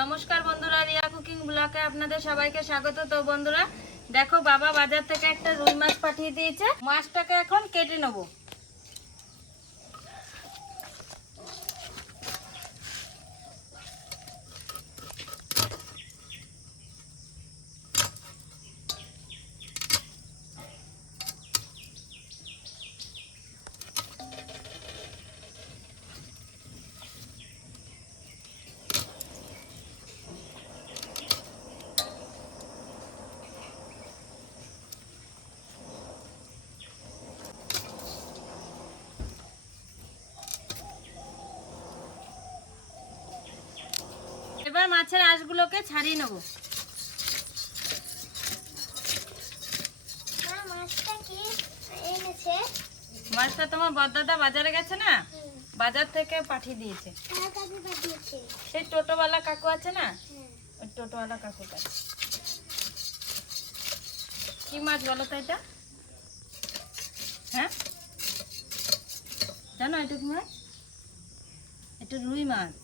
নমস্কার বন্ধুরা, রিয়া কুকিং ব্লগে আপনাদের সবাইকে স্বাগত। তো বন্ধুরা দেখো, বাবা বাজার থেকে একটা রুই মাছ পাঠিয়ে দিয়েছে। মাছটাকে এখন কেটে নেব। এবার মাছের আঁশগুলোকে ছাড়িয়ে নেব। মাছটা তোমার বড়দাদা বাজারে গেছে না, বাজার থেকে পাঠিয়ে দিয়েছে। সেই টোটোওয়ালা কাকু আছে না, ওই টোটোওয়ালা কাকুর কাছে। কি মাছ বলো তো এটা? হ্যাঁ জানো এটা কি মাছ? এটা রুই মাছ।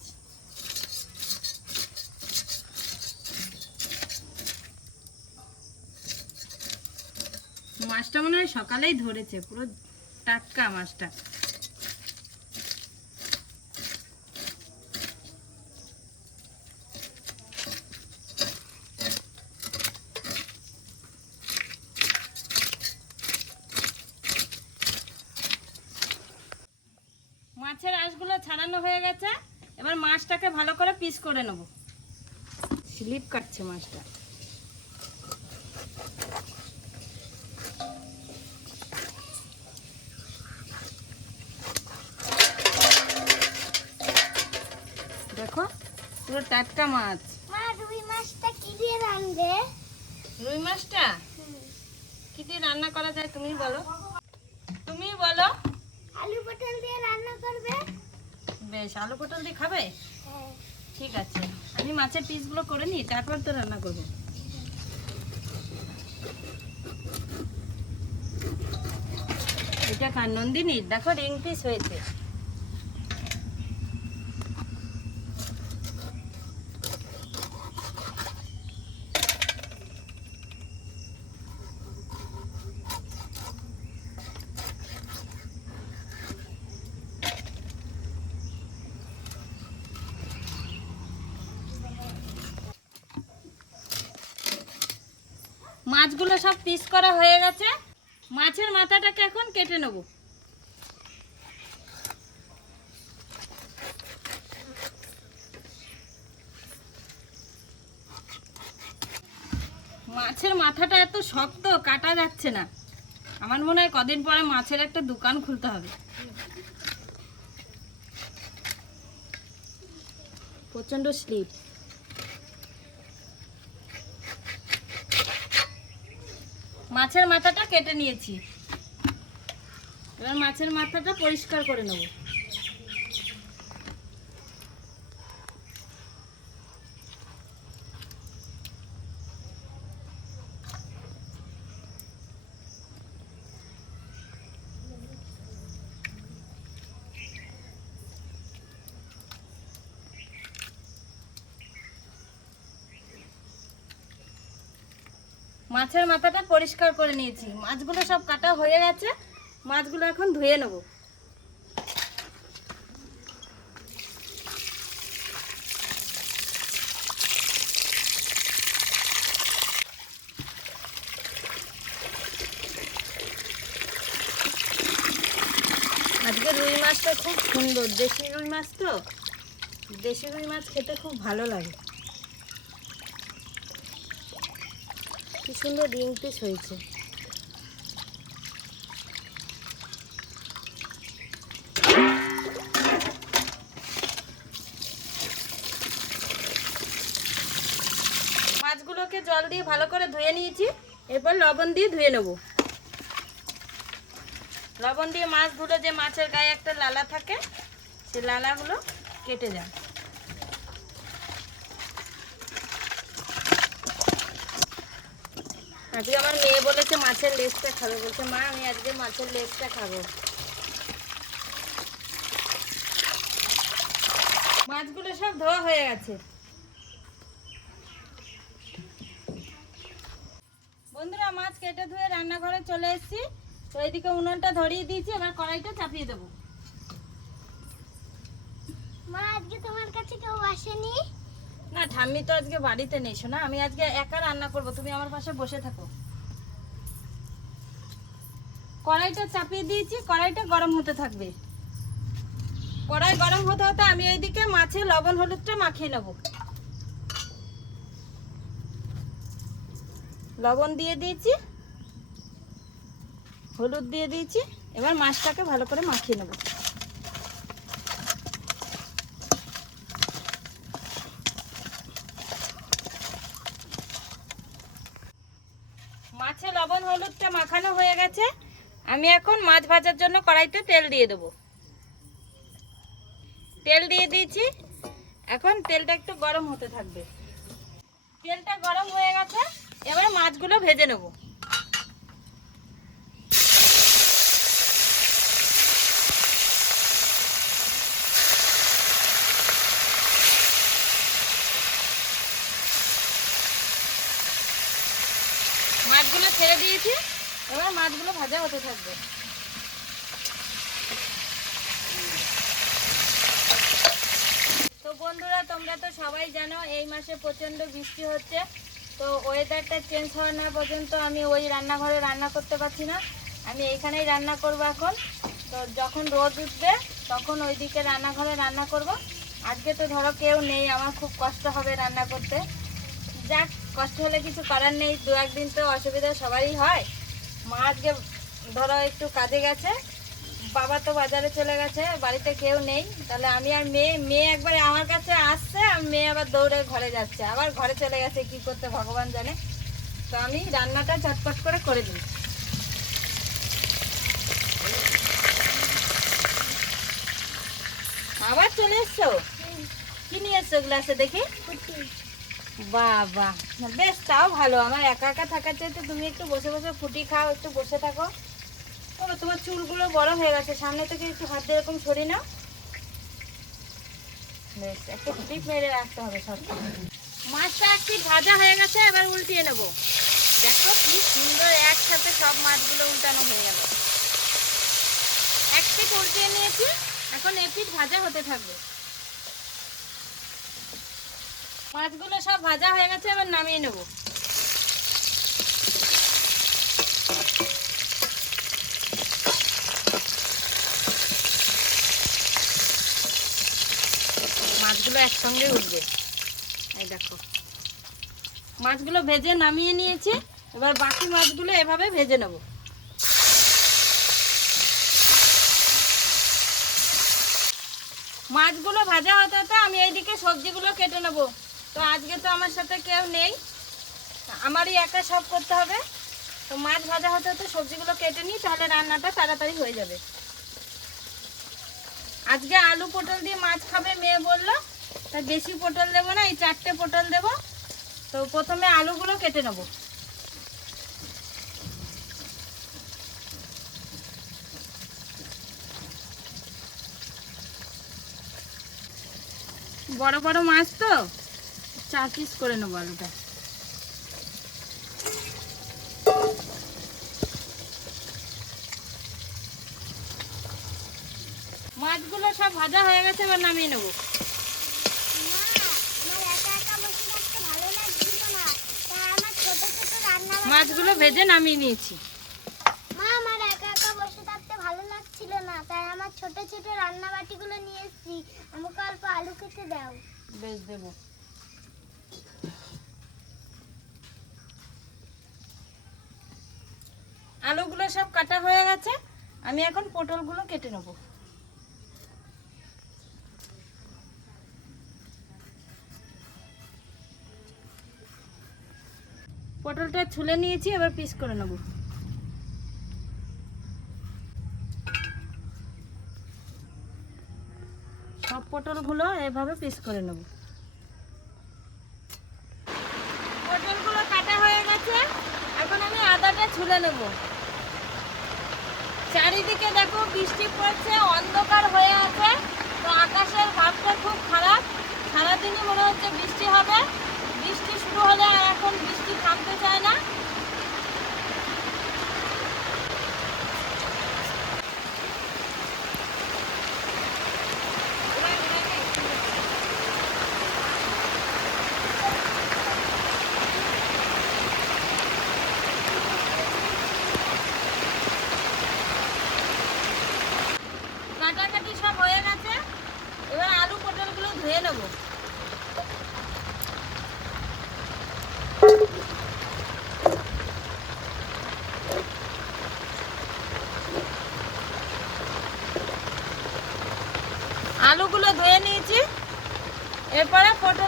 মাছটা মনে হয় সকালেই ধরেছে, পুরো টাটকা মাছটা। মাছের আঁশগুলো ছাড়ানো হয়ে গেছে। এবার মাছটাকে ভালো করে পিস করে নেব। স্লিপ কাটছে মাছটা। দেখো পুরো টাটকা মাছ। রুই মাছটা কি দিয়ে রান্নবে? রুই মাছটা কি দিয়ে রান্না করা যায় তুমি বলো? তুমি বলো। আলু পটল দিয়ে রান্না করবে। বেশ, আলু পটল দিয়ে খাবে? হ্যাঁ। ঠিক আছে, আমি মাছের পিসগুলো করে নিই, তারপর তো রান্না করব। এটা কার নন্দিনী? দেখো রিং পিস হয়েছে। মাছগুলো সব পিস করা হয়ে গেছে। মাছের মাথাটাকে এখন কেটে নেব। মাছের মাথাটা এত শক্ত, কাটা যাচ্ছে না। আমার মনে হয় কদিন পরে মাছের একটা দোকান খুলতে হবে। প্রচন্ড স্লিপ। মাছের মাথাটা কেটে নিয়েছি। এবার মাছের মাথাটা পরিষ্কার করে নেব। মাছের মাথাটা পরিষ্কার করে নিয়েছি। মাছগুলো সব কাটা হয়ে গেছে। মাছগুলো এখন ধুয়ে নেব। আজকে রুই মাছটা খুব সুন্দর, দেশি রুই মাছ তো। দেশি রুই মাছ খেতে খুব ভালো লাগে। কি সুন্দর রিং পিস হয়েছে। মাছগুলোকে জল দিয়ে ভালো করে ধুয়ে নিয়েছি। এরপর লবণ দিয়ে ধুয়ে নেব। লবণ দিয়ে মাছ ধুলে যে মাছের গায়ে একটা লালা থাকে, সেই লালাগুলো কেটে যায়। আজকে আমার মেয়ে বলেছে মাছের লেজটা খাবে। বলছে মা আমি আজকে মাছের লেজটা খাবো। মাছগুলো সব ধোয়া হয়ে গেছে। বন্ধুরা মাছ কেটে ধুয়ে রান্নাঘরে চলে এসেছি। তো এইদিকে উনুনটা ধরিয়ে দিয়েছি, এবার কড়াইটা চাপিয়ে দেবো। মা আজকে তোমার কাছে কেউ আসেনি? না, ঠাম্মি তো আজকে বাড়িতে নেই শোনা, আমি আজকে একা রান্না করব, তুমি আমার পাশে বসে থাকো। কড়াইটা চাপিয়ে দিয়েছি, কড়াইটা গরম হতে থাকবে। কড়াই গরম হতে হতে আমি এইদিকে মাছে লবণ হলুদটা মাখিয়ে নেব। লবণ দিয়ে দিয়েছি, হলুদ দিয়ে দিয়েছি, এবার মাছটাকে ভালো করে মাখিয়ে নেব। মাছে লবণ হলুদটা মাখানো হয়ে গেছে, আমি এখন মাছ ভাজার জন্য কড়াইতে তেল দিয়ে দেবো। তেল দিয়ে দিয়েছি, এখন তেলটা একটু গরম হতে থাকবে। তেলটা গরম হয়ে গেছে, এবার মাছগুলো ভেজে নেব। মাছগুলো ছেড়ে দিয়েছি, এবার মাছগুলো ভাজা হতে থাকবে। তো বন্ধুরা, তোমরা তো সবাই জানো এই মাসে প্রচণ্ড বৃষ্টি হচ্ছে। তো ওয়েদারটা চেঞ্জ হওয়া না পর্যন্ত আমি ওই রান্নাঘরে রান্না করতে পারছি না, আমি এইখানেই রান্না করব এখন। তো যখন রোদ উঠবে তখন ওইদিকে রান্নাঘরে রান্না করব। আজকে তো ধরো কেউ নেই, আমার খুব কষ্ট হবে রান্না করতে। যাক, কষ্ট হলে কিছু করার নেই, দু একদিন তো অসুবিধা সবারই হয়। মা আজকে ধরো একটু কাজে গেছে, বাবা তো বাজারে চলে গেছে, বাড়িতে কেউ নেই। তাহলে আমি আর মেয়ে একবার আমার কাছে আসছে, আর মেয়ে আবার দৌড়ে ঘরে যাচ্ছে, আবার ঘরে চলে গেছে, কি করতে ভগবান জানে। তো আমি রান্নাটা চটপট করে দিই। আবার চলে এসছো? কি নিয়ে এসছো গ্লাসে দেখি? বাবা, বেশ, তাও ভালো। আমার একা একা থাকার চাইতে তুমি একটু বসে বসে ফুটি খাও, একটু বসে থাকো। ও, তোমার চুলগুলো বড় হয়ে গেছে, সামনে থেকে একটু হাত দিয়ে এরকম সরিয়ে নাও। বেশ, একটু টিপ মেরে রাখতে হবে সব। মাছটা একটু ভাজা হয়ে গেছে, এবার উল্টিয়ে নেব। দেখো কি সুন্দর একসাথে সব মাছগুলো উল্টানো হয়ে গেল। এক পিঠ উল্টিয়ে নিয়েছি, এখন এক পিঠ ভাজা হতে থাকবে। মাছগুলো সব ভাজা হয়ে গেছে, এবার নামিয়ে নেব। মাছগুলো একসঙ্গে উঠবে। এই দেখো, মাছগুলো ভেজে নামিয়ে নিয়েছি, এবার বাকি মাছগুলো এভাবে ভেজে নেব। মাছগুলো ভাজা হতে হতে আমি এইদিকে সবজিগুলো কেটে নেব। তো আজকে তো আমার সাথে কেউ নেই, আমারই একা সব করতে হবে। তো মাছ ভাজা হতে হতে সবজিগুলো কেটে নিই, তাহলে রান্নাটা তাড়াতাড়ি হয়ে যাবে। আজকে আলু পটল দিয়ে মাছ খাবে মেয়ে বললো, তা বেশি পটল দেবো না, এই 4টে পটল দেবো। তো প্রথমে আলুগুলো কেটে নেব। বড় বড় মাছ তো 4 পিস করে নেবো আলুটা। মাছগুলো সব ভাজা হয়ে গেছে, এবার নামিয়ে নেবো। মাছগুলো ভেজে নামিয়ে নিয়েছি। মা, আমার একা একা বসে থাকতে ভালো লাগছিল না, তাই আমার ছোট ছোট রান্না বাটিগুলো নিয়ে এসেছি। আমাকে অল্প আলু কেটে দাও। বেশ, দেবো। আলুগুলো সব কাটা হয়ে গেছে, আমি এখন পটলগুলো কেটে নেব। পটলটা ছুলে নিয়েছি, এবার পিস করে নেব। সব পটলগুলো এভাবে পিস করে নেব। পটলগুলো কাটা হয়ে গেছে, এখন আমি আদাটা ছুলে নেব। চারিদিকে দেখো বৃষ্টি পড়ছে, অন্ধকার হয়ে আছে। তো আকাশের ভাবটা খুব খারাপ, সারাদিনই মনে হচ্ছে বৃষ্টি হবে। বৃষ্টি শুরু হলে আর এখন বৃষ্টি থামতে চায় না।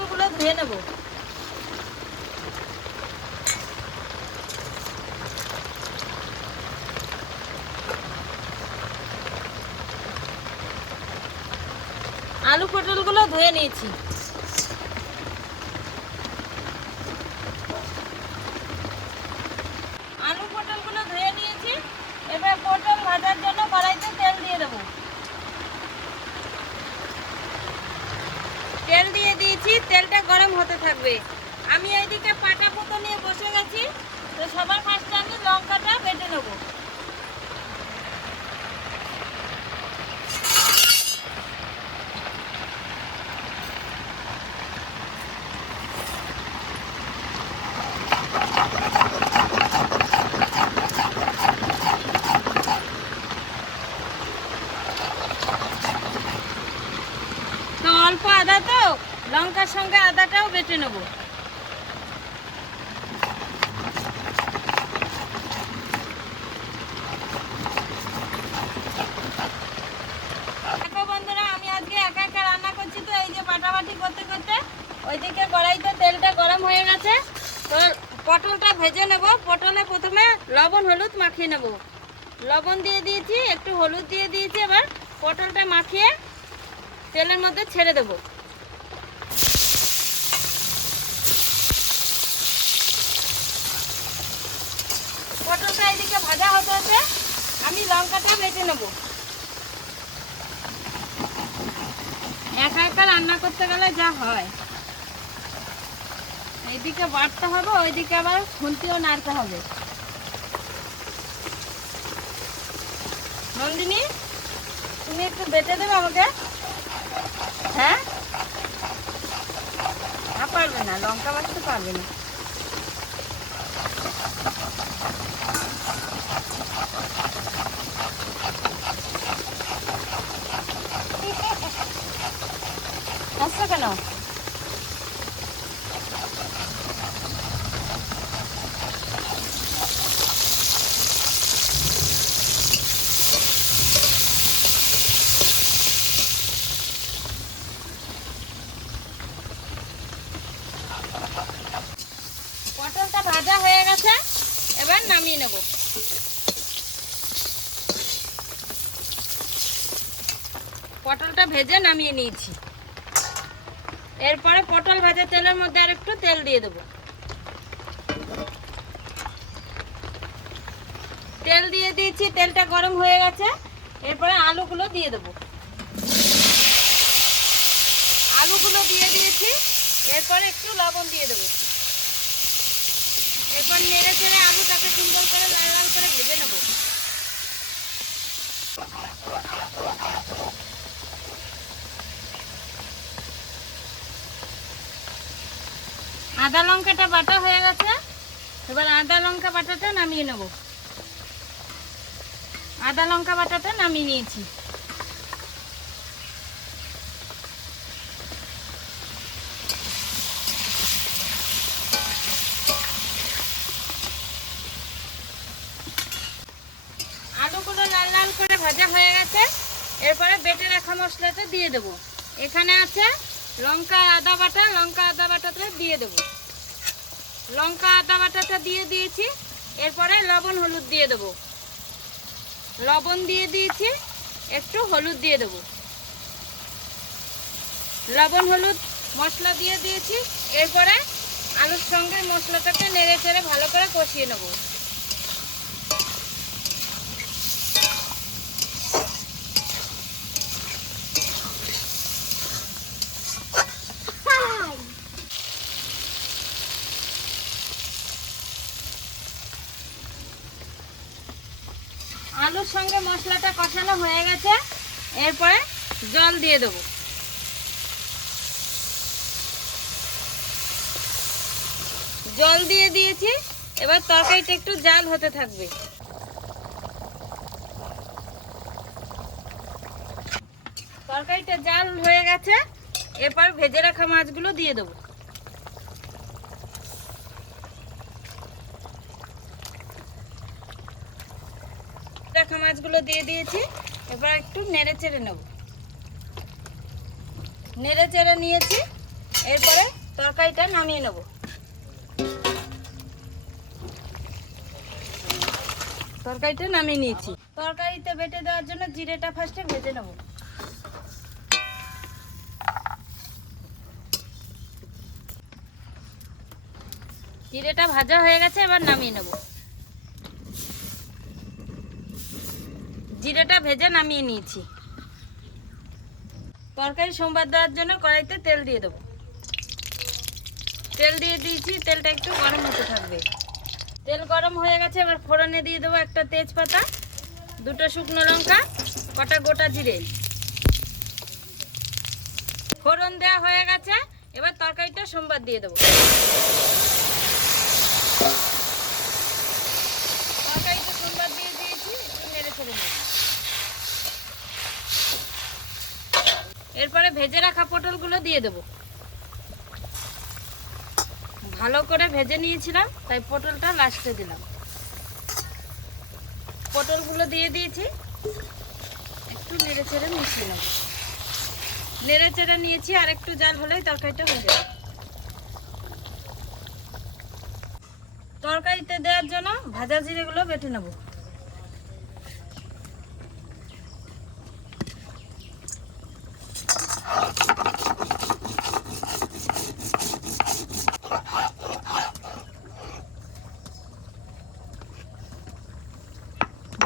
পটলগুলো ধুয়ে নেব। আলু পটলগুলো ধুয়ে নিয়েছি। আলু পটলগুলো ধুয়ে নিয়েছি। এবার পটল ভাজার জন্য কড়াইতে তেল দিয়ে দেবো। তেল দিয়ে দিয়েছি, তেলটা গরম হতে থাকবে। আমি এইদিকে পাটা পোতো নিয়ে বসে গেছি। তো সবার ফার্স্টে আমি লঙ্কাটা বেটে নেব। তো অল্প আদা, তো লঙ্কার সঙ্গে আদাটাও বেটে নেব। দেখো বন্ধুরা, আমি আজকে একা একা রান্না করছি। তো এই যে বাটাবাটি করতে করতে ওইদিকে কড়াইতে তেলটা গরম হয়ে গেছে। তো পটলটা ভেজে নেব। পটলে প্রথমে লবণ হলুদ মাখিয়ে নেব। লবণ দিয়ে দিয়েছি, একটু হলুদ দিয়ে দিয়েছি। এবার পটলটা মাখিয়ে তেলের মধ্যে ছেড়ে দেব। পটলটা এদিকে ভাজা হতে হতে আমি লঙ্কাটা বেটে নেব। একা একা রান্না করতে গেলে যা হয়, এইদিকে বাটতে হবে, ওইদিকে আবার খুন্তিও নাড়তে হবে। নন্দিনী, তুমি একটু বেটে দেবে আমাকে? হ্যাঁ, পারবে না, লঙ্কা বাটতে পারবে না। আসছো কেন? পটলটা ভাজা হয়ে গেছে, এবার নামিয়ে নেব। পটলটা ভেজে নামিয়ে নিয়েছি। এরপরে পটল ভাজা তেলের মধ্যে আর একটু তেল দিয়ে দেবো। তেল দিয়ে দিয়েছি, তেলটা গরম হয়ে গেছে। এরপরে আলুগুলো দিয়ে দেবো। আলুগুলো দিয়ে দিয়েছি। এরপরে একটু লবণ দিয়ে দেবো। এরপর নেড়ে চেড়ে আলুটাকে সুন্দর করে লাল লাল করে ভেজে নেব। আদা লঙ্কাটা বাটা হয়ে গেছে। এবার আদা লঙ্কা বাটাটা নামিয়ে নেব। আদা লঙ্কা বাটাটা নামিয়ে নিয়েছি। আলুগুলো লাল লাল করে ভাজা হয়ে গেছে। এরপরে বেটে রাখা মশলাটা দিয়ে দেবো। এখানে আছে লঙ্কা আদা বাটা, লঙ্কা আদা বাটাটা দিয়ে দেবো। লঙ্কা আদা বাটাটা দিয়ে দিয়েছি। এরপরে লবণ হলুদ দিয়ে দেবো। লবণ দিয়ে দিয়েছি, একটু হলুদ দিয়ে দেবো। লবণ হলুদ মশলা দিয়ে দিয়েছি। এরপরে আলুর সঙ্গে মশলাটাকে নেড়ে চেড়ে ভালো করে কষিয়ে নেব। আলুর সঙ্গে মশলাটা কষানো হয়ে গেছে। এরপরে জল দিয়ে দেবো। জল দিয়ে দিয়েছি। এবার তরকারিটা একটু জাল হতে থাকবে। তরকারিটা জাল হয়ে গেছে। এরপর ভেজে রাখা মাছগুলো দিয়ে দেবো। রাখা মাছগুলো দিয়ে দিয়েছি। এবার একটু নেড়ে চেড়ে নেব। নেড়ে চেড়ে নিয়েছি। এরপরে তরকারিটা নামিয়ে নেব। তরকারিটা নামিয়ে নিয়েছি। তরকারিতে বেটে দেওয়ার জন্য জিরেটা ফার্স্টে ভেজে নেব। জিরেটা ভাজা হয়ে গেছে, এবার নামিয়ে নেব। জিরেটা ভেজে নামিয়ে নিয়েছি। তরকারি সম্বাদ দেওয়ার জন্য কড়াইতে তেল দিয়ে দেবো। তেল দিয়ে দিয়েছি, তেলটা একটু গরম হতে থাকবে। তেল গরম হয়ে গেছে, এবার ফোড়নে দিয়ে দেবো একটা তেজপাতা, দুটো শুকনো লঙ্কা, কটা গোটা জিরে। ফোড়ন দেওয়া হয়ে গেছে, এবার তরকারিটা সম্বাদ দিয়ে দেবো। তরকারিটা সম্বাদ দিয়ে দিয়েছি, একটু নেড়ে ছেড়ে নেব। এরপরে ভেজে রাখা পটলগুলো দিয়ে দেবো। ভালো করে ভেজে নিয়েছিলাম, তাই পটলটা লাস্টে দিলাম। পটলগুলো দিয়ে দিয়েছি, একটু নেড়ে চেড়ে মিশিয়ে নেব। নেড়ে চেড়ে নিয়েছি, আর একটু জাল হলেই তরকারিটা হয়ে যাবে। তরকারিতে দেওয়ার জন্য ভাজা জিরেগুলো বেটে নেব।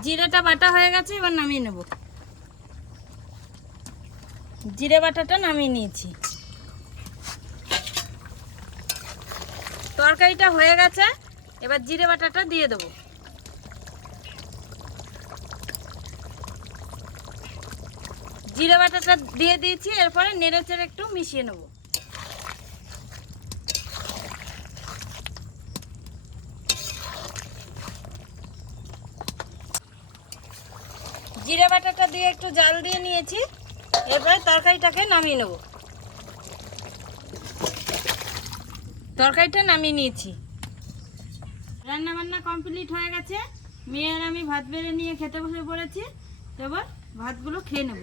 জিরেটা বাটা হয়ে গেছে, এবার নামিয়ে নেব। জিরে বাটাটা নামিয়ে নিয়েছি। তরকারিটা হয়ে গেছে, এবার জিরে বাটাটা দিয়ে দেব। জিরে বাটাটা দিয়ে দিয়েছি, এরপরে নেড়ে চেড়ে একটু মিশিয়ে নেব। জিরে বাটাটা দিয়ে একটু জাল দিয়ে নিয়েছি, এরপরে তরকারিটাকে নামিয়ে নেব। তরকারিটা নামিয়ে নিয়েছি। রান্না বান্না কমপ্লিট হয়ে গেছে। মেয়ে আর আমি ভাত বেড়ে নিয়ে খেতে বসে পড়েছি। এবার ভাতগুলো খেয়ে নেব।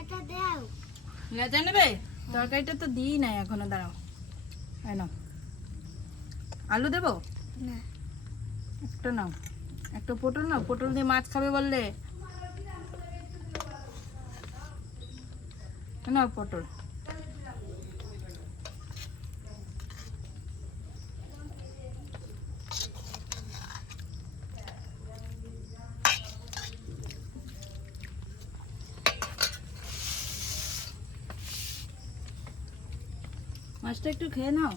এটা দাও। লেজা নেবে? তরকারিটা তো দিই নাই এখনো, দাঁড়াও। নাও, আলু দেবো? না, একটা নাও, একটা পটল নাও। পটল দিয়ে মাছ খাবে বললে, নাও পটল। মাছটা একটু খেয়ে নাও,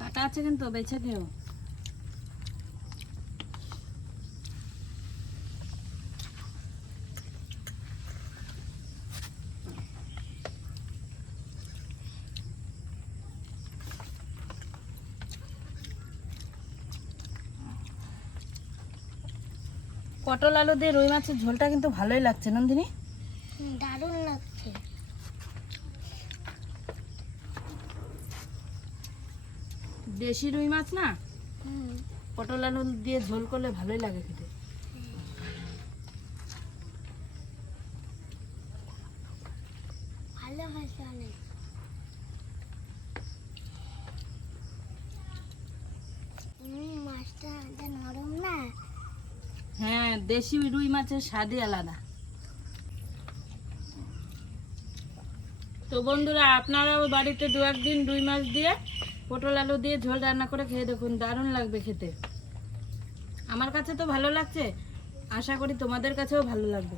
কাটা আছে কিন্তু, বেছে খেও। পটল আলু দিয়ে রুই মাছের ঝোলটা কিন্তু ভালোই লাগছে নন্দিনী। দারুণ লাগছে। দেশি রুই মাছ না, পটল আলু দিয়ে ঝোল করলে ভালোই লাগে খেতে। ভালো হয়েছে অনেক। মাছটা নরম না? হ্যাঁ, দেশি রুই মাছের স্বাদই আলাদা। তো বন্ধুরা, আপনারাও বাড়িতে দু একদিন রুই মাছ দিয়ে পটল আলু দিয়ে ঝোল রান্না করে খেয়ে দেখুন, দারুণ লাগবে খেতে। আমার কাছে তো ভালো লাগছে, আশা করি তোমাদের কাছেও ভালো লাগবে।